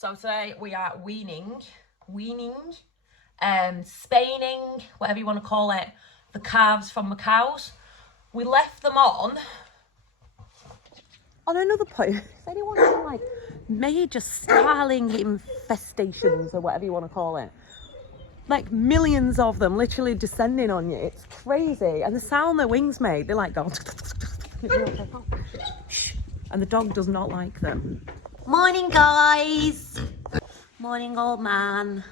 So today we are weaning, spaining, whatever you want to call it, the calves from the cows. We left them on another point. Is anyone having like major starling infestations or whatever you want to call it? Like millions of them literally descending on you. It's crazy. And the sound their wings make, they like go and the dog does not like them. Morning, guys. Morning, old man.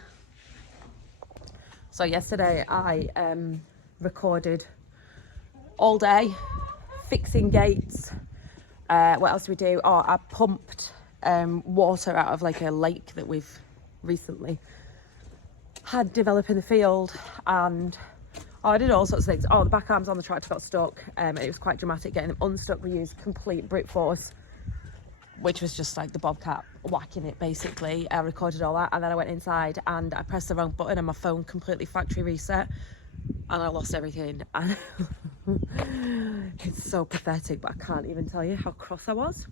So yesterday I recorded all day fixing gates. What else did we do? Oh, I pumped water out of like a lake that we've recently had develop in the field, and I did all sorts of things. Oh, the back arms on the tractor got stuck, and it was quite dramatic getting them unstuck. We used complete brute force, which was just like the bobcat whacking it basically. I recorded all that, and then I went inside and I pressed the wrong button and my phone completely factory reset and I lost everything. And it's so pathetic, but I can't even tell you how cross I was,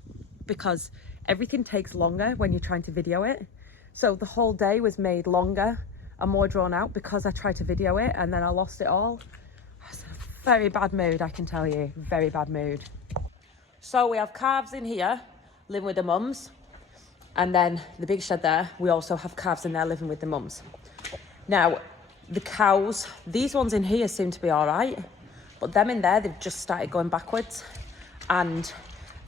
because everything takes longer when you're trying to video it. So the whole day was made longer and more drawn out because I tried to video it and then I lost it all. I was in a very bad mood, I can tell you, very bad mood. So we have calves in here living with the mums, and then the big shed there, we also have calves in there living with the mums. Now the cows, these ones in here seem to be all right, but them in there, they've just started going backwards and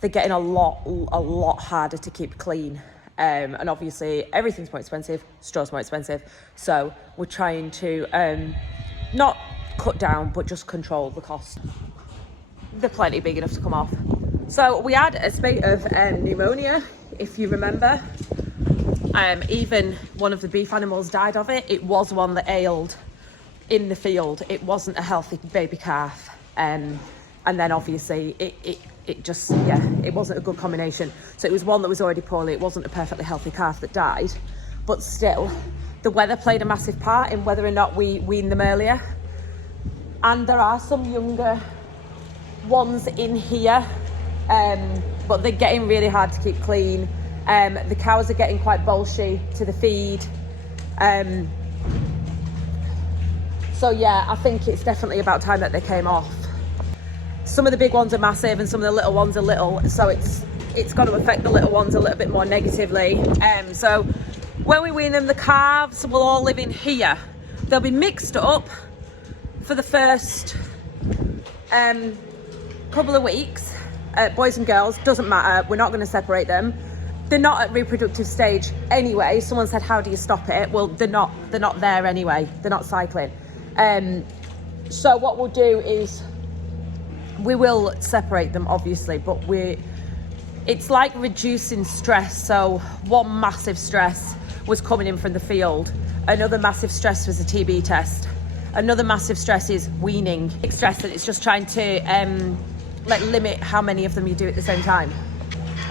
they're getting a lot harder to keep clean. And obviously everything's more expensive, straw's more expensive, so we're trying to not cut down but just control the cost. They're plenty big enough to come off. So we had a spate of pneumonia, if you remember. Even one of the beef animals died of it. It was one that ailed in the field. It wasn't a healthy baby calf. And then obviously it just, yeah, it wasn't a good combination. So it was one that was already poorly. It wasn't a perfectly healthy calf that died. But still, the weather played a massive part in whether or not we weaned them earlier. And there are some younger ones in here, but they're getting really hard to keep clean. The cows are getting quite bolshy to the feed. So yeah, I think it's definitely about time that they came off. Some of the big ones are massive and some of the little ones are little, so it's got to affect the little ones a little bit more negatively. So when we wean them, the calves will all live in here. They'll be mixed up for the first couple of weeks. Boys and girls, doesn't matter, we're not going to separate them. They're not at reproductive stage anyway. Someone said, how do you stop it? Well, they're not there anyway. They're not cycling. So what we'll do is we will separate them, obviously, but it's like reducing stress. So one massive stress was coming in from the field. Another massive stress was a TB test. Another massive stress is weaning. Big stress that it's just trying to limit how many of them you do at the same time.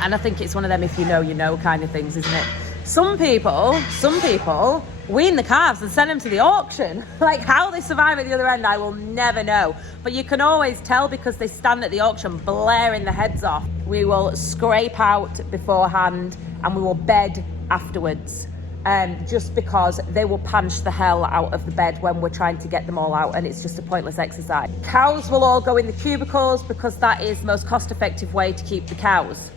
And I think it's one of them if you know kind of things, isn't it? Some people wean the calves and send them to the auction. Like how they survive at the other end, I will never know. But you can always tell because they stand at the auction blaring the heads off. We will scrape out beforehand and we will bed afterwards. Just because they will punch the hell out of the bed when we're trying to get them all out, and it's just a pointless exercise. Cows will all go in the cubicles because that is the most cost-effective way to keep the cows.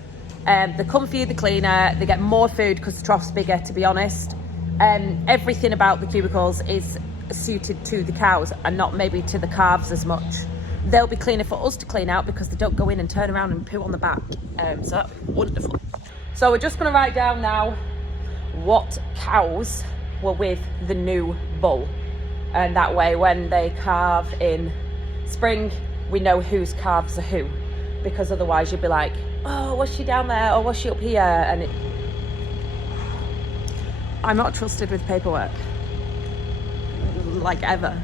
They're comfier, the cleaner, they get more food because the trough's bigger, to be honest. Everything about the cubicles is suited to the cows and not maybe to the calves as much. They'll be cleaner for us to clean out because they don't go in and turn around and poo on the back. So that's wonderful. So we're just going to write down now what cows were with the new bull, and that way when they calve in spring we know whose calves are who, because otherwise you'd be like, oh, was she down there or was she up here? And I'm not trusted with paperwork, like ever.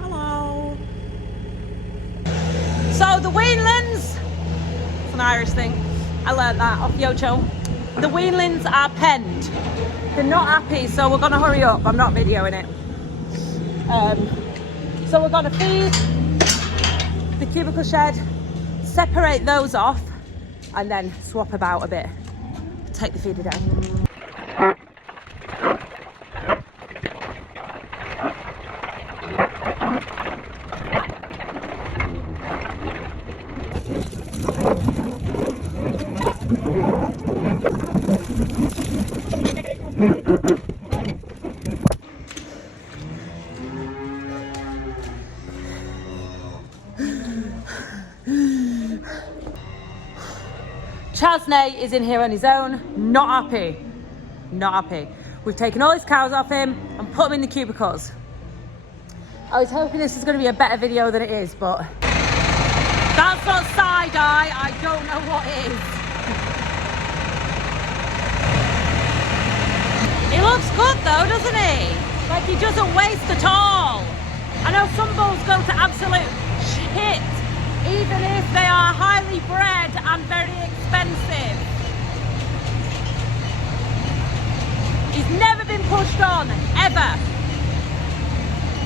Hello. So the weanlings, it's an Irish thing, I learned that off Yocho. The weanlings are penned. They're not happy, so we're going to hurry up. I'm not videoing it. So we're going to feed the cubicle shed, separate those off, and then swap about a bit. take the feeder down. Chasney is in here on his own, not happy, not happy. We've taken all his cows off him and put them in the cubicles. I was hoping this was going to be a better video than it is, but that's not side-eye, I don't know what is. He looks good though, doesn't he? Like he doesn't waste at all. I know some bulls go to absolute shit, even if they are highly bred and very expensive. He's never been pushed on, ever.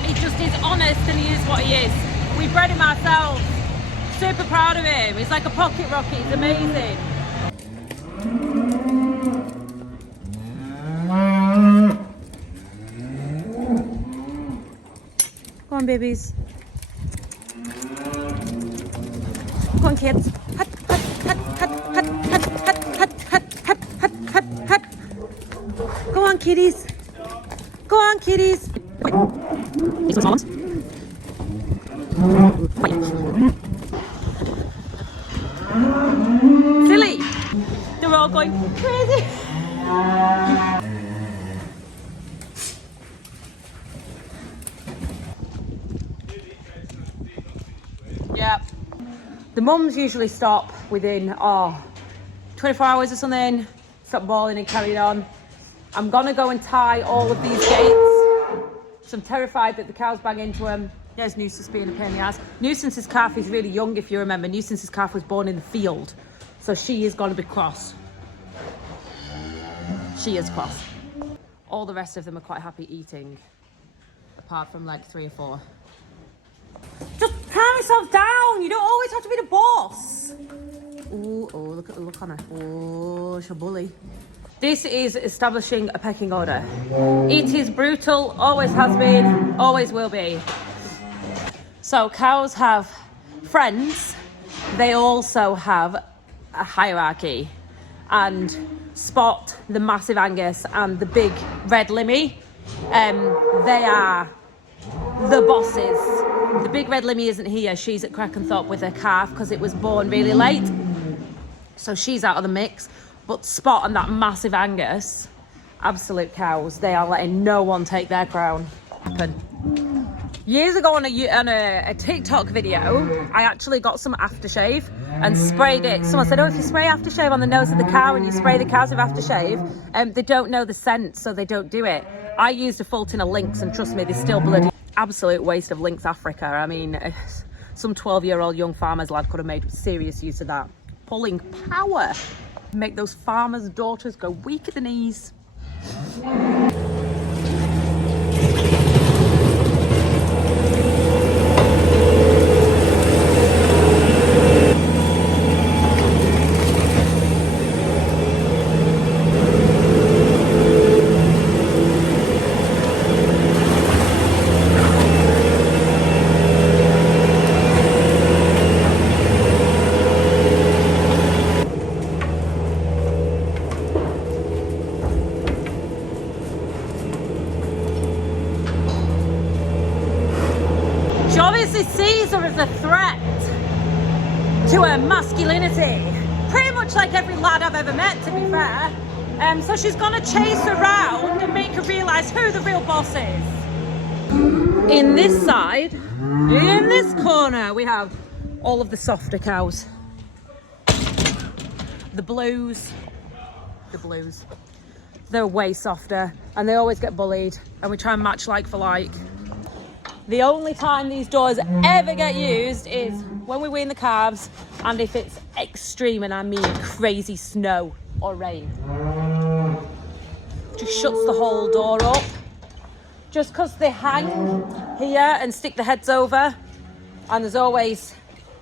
He just is honest and he is what he is. We bred him ourselves. Super proud of him. He's like a pocket rocket, he's amazing. Go on, babies. Go on, kids. Hut, hut, hut, hut, hut, hut, hut, hut, hut, hut, hut, hut. Go on, kitties. Go on, kitties. These small ones. Silly. They're all going crazy. Yeah. The mums usually stop within 24 hours or something, stop bawling and carry on. I'm gonna go and tie all of these gates. So I'm terrified that the cows bang into them. There's Nuisance being a pain in the ass. Nuisance's calf is really young, if you remember. Nuisance's calf was born in the field. So she is gonna be cross. She is cross. All the rest of them are quite happy eating, apart from like 3 or 4. Just calm yourself down. You don't always have to be the boss. Ooh, oh, look at the look on her. Oh, she's a bully. This is establishing a pecking order. It is brutal, always has been, always will be. So cows have friends. They also have a hierarchy. And Spot, the massive Angus, and the big red Limmy, they are the bosses. The big red Limmy isn't here. She's at Crackenthorpe with her calf because it was born really late. So she's out of the mix. But Spot and that massive Angus, absolute cows. They are letting no one take their crown. Years ago on a TikTok video, I actually got some aftershave and sprayed it. Someone said, oh, if you spray aftershave on the nose of the cow and you spray the cows with aftershave, they don't know the scent, so they don't do it. I used a full tin of Lynx, and trust me, they still bloody absolute waste of Lynx Africa. I mean, some 12-year-old young farmer's lad could have made serious use of that. Pulling power. Make those farmers' daughters go weak at the knees. She obviously sees her as a threat to her masculinity. Pretty much like every lad I've ever met, to be fair. So she's gonna chase her around and make her realise who the real boss is. In this side, in this corner, we have all of the softer cows. The blues. They're way softer and they always get bullied, and we try and match like for like. The only time these doors ever get used is when we wean the calves and if it's extreme, and I mean crazy snow or rain. Just shuts the whole door up. Just because they hang here and stick their heads over, and there's always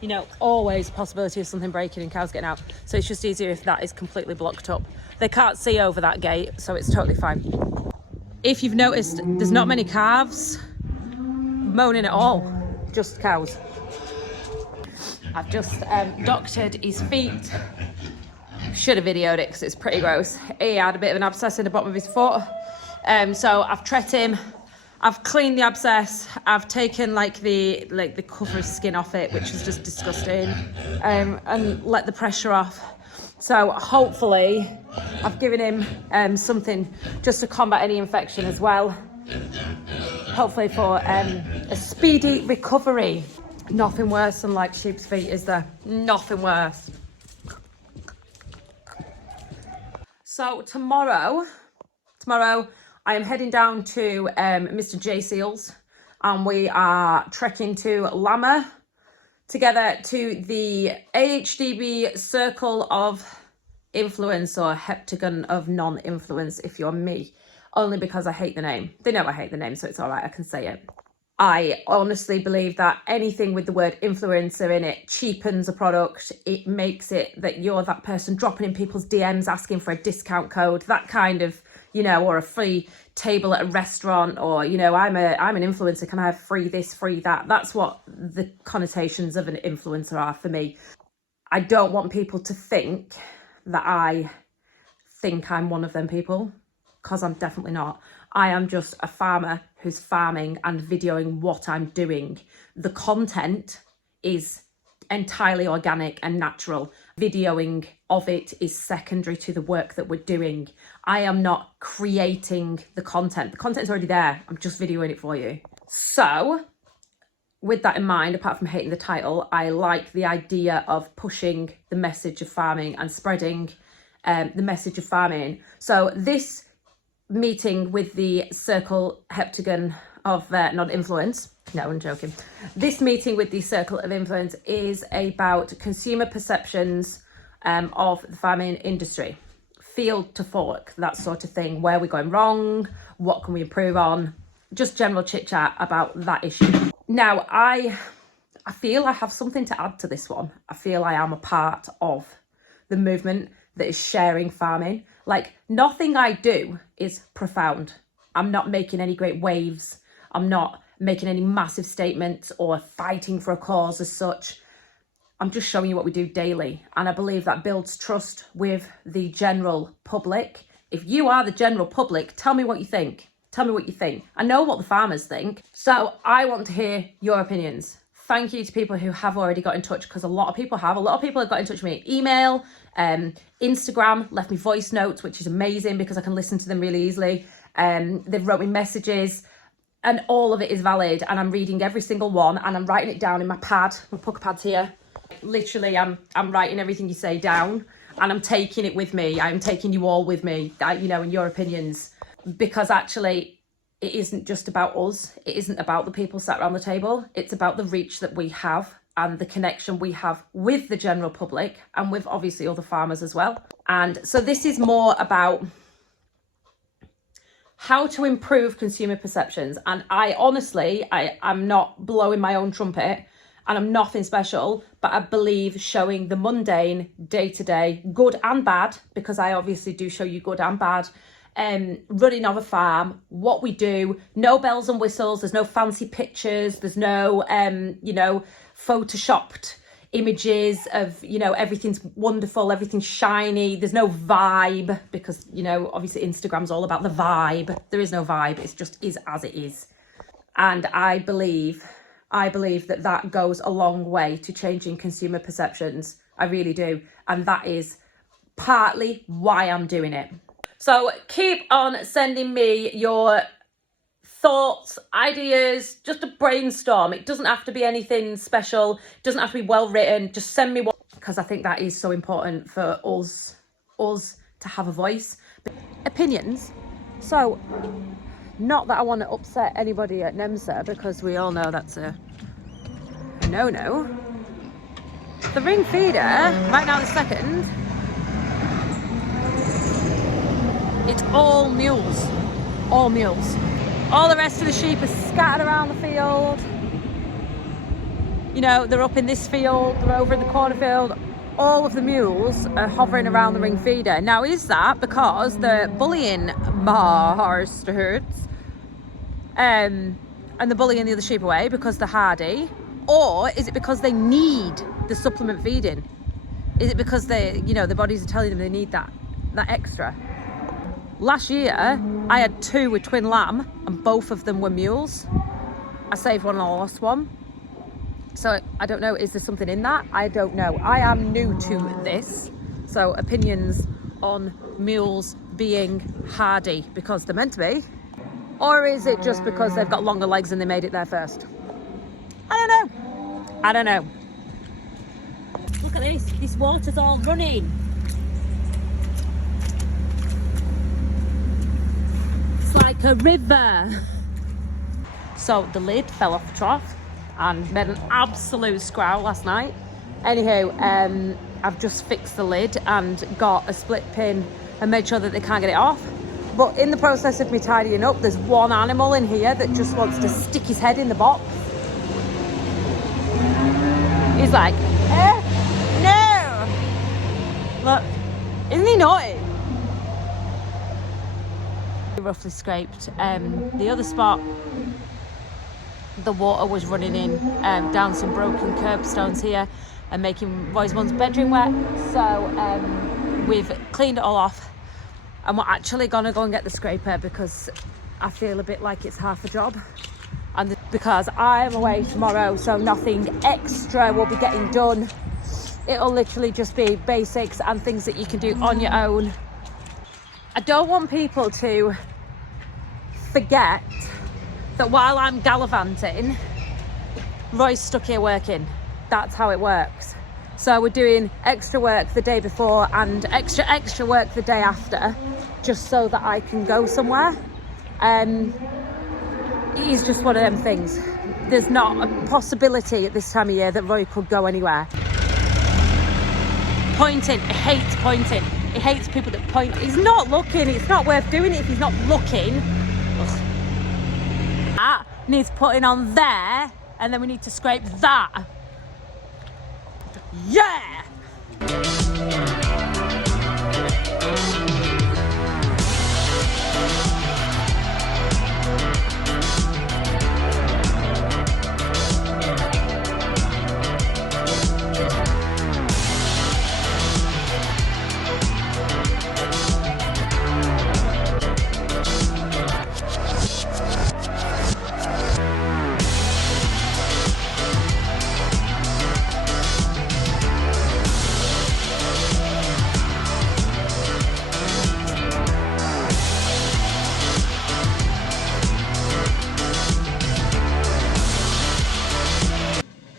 you know, always a possibility of something breaking and cows getting out. So it's just easier if that is completely blocked up. They can't see over that gate, so it's totally fine. If you've noticed, there's not many calves moaning at all, just cows. I've just doctored his feet. Should have videoed it because it's pretty gross. He had a bit of an abscess in the bottom of his foot. So I've tret him. I've cleaned the abscess. I've taken like the cover of skin off it, which is just disgusting, and let the pressure off. So hopefully I've given him something just to combat any infection as well. Hopefully for a speedy recovery. Nothing worse than like sheep's feet, is there? Nothing worse. So tomorrow I am heading down to Mr. J Seals, and we are trekking to Lama together to the AHDB Circle of Influence, or Heptagon of Non-Influence if you're me, only because I hate the name. They know I hate the name, so it's all right, I can say it. I honestly believe that anything with the word influencer in it cheapens a product. It makes it that you're that person dropping in people's DMs asking for a discount code, that kind of, you know, or a free table at a restaurant, or, you know, I'm an influencer, can I have free this, free that? That's what the connotations of an influencer are for me. I don't want people to think that I think I'm one of them people, because I'm definitely not. I am just a farmer who's farming and videoing what I'm doing. The content is entirely organic and natural. Videoing of it is secondary to the work that we're doing. I am not creating the content. The content's already there. I'm just videoing it for you. So with that in mind, apart from hating the title, I like the idea of pushing the message of farming and spreading the message of farming. So this meeting with the Circle Heptagon of Non-Influence, no, I'm joking. This meeting with the Circle of Influence is about consumer perceptions of the farming industry, field to fork, that sort of thing. Where are we going wrong? What can we improve on? Just general chit chat about that issue. Now, I feel I have something to add to this one. I feel I am a part of the movement that is sharing farming. Like, nothing I do is profound. I'm not making any great waves. I'm not making any massive statements or fighting for a cause as such. I'm just showing you what we do daily. And I believe that builds trust with the general public. If you are the general public, tell me what you think. Tell me what you think. I know what the farmers think. So I want to hear your opinions. Thank you to people who have already got in touch, because a lot of people have. A lot of people have got in touch with me. Email, Instagram, left me voice notes, which is amazing because I can listen to them really easily. They've wrote me messages, and all of it is valid. And I'm reading every single one, and I'm writing it down in my pad. My poker pad's here. Literally, I'm writing everything you say down, and I'm taking it with me. I'm taking you all with me, you know, in your opinions, because actually, it isn't just about us. It isn't about the people sat around the table. It's about the reach that we have and the connection we have with the general public and with obviously other farmers as well. And so this is more about how to improve consumer perceptions. And I honestly, I'm not blowing my own trumpet, and I'm nothing special, but I believe showing the mundane, day-to-day, good and bad, because I obviously do show you good and bad, running of a farm, what we do, no bells and whistles, there's no fancy pictures, there's no, you know, photoshopped images of, you know, everything's wonderful, everything's shiny, there's no vibe, because, you know, obviously Instagram's all about the vibe. There is no vibe, it just is as it is. And I believe that that goes a long way to changing consumer perceptions. I really do. And that is partly why I'm doing it. So keep on sending me your thoughts, ideas, just a brainstorm. It doesn't have to be anything special. It doesn't have to be well written. Just send me one, because I think that is so important for us to have a voice. Opinions. So, not that I want to upset anybody at NEMSA, because we all know that's a no-no. The ring feeder, right now the second, it's all mules. All mules. All the rest of the sheep are scattered around the field. You know, they're up in this field, they're over in the cornfield. All of the mules are hovering around the ring feeder. Now, is that because they're bullying bastards and they're bullying the other sheep away because they're hardy? Or is it because they need the supplement feeding? Is it because they, you know, the bodies are telling them they need that extra? Last year, I had 2 with twin lamb and both of them were mules. I saved one and I lost one. So I don't know, is there something in that? I don't know. I am new to this. So opinions on mules being hardy because they're meant to be. Or is it just because they've got longer legs and they made it there first? I don't know. I don't know. Look at this. This water's all running. It's like a river. So the lid fell off the trough and made an absolute scrowl last night. Anywho, I've just fixed the lid and got a split pin and made sure that they can't get it off. But in the process of me tidying up, there's one animal in here that just wants to stick his head in the box. He's like, no! Look, isn't he naughty? Roughly scraped the other spot. The water was running in down some broken curbstones here and making Roy's mum's bedroom wet. So we've cleaned it all off and we're actually gonna go and get the scraper because I feel a bit like it's half a job. And because I'm away tomorrow, so nothing extra will be getting done. It'll literally just be basics and things that you can do on your own. I don't want people to forget that while I'm gallivanting, Roy's stuck here working. That's how it works. So we're doing extra work the day before and extra work the day after, just so that I can go somewhere. It's just one of them things. There's not a possibility at this time of year that Roy could go anywhere. Pointing, he hates pointing. He hates people that point. He's not looking, it's not worth doing it if he's not looking. Ugh. That needs putting on there, and then we need to scrape that. Yeah!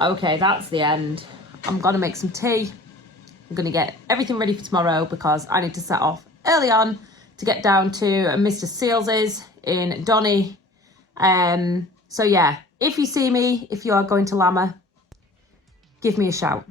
Okay, that's the end. I'm gonna make some tea. I'm gonna get everything ready for tomorrow because I need to set off early on to get down to Mr. Seals's in Donny. So yeah, if you see me, if you are going to Lammer, give me a shout.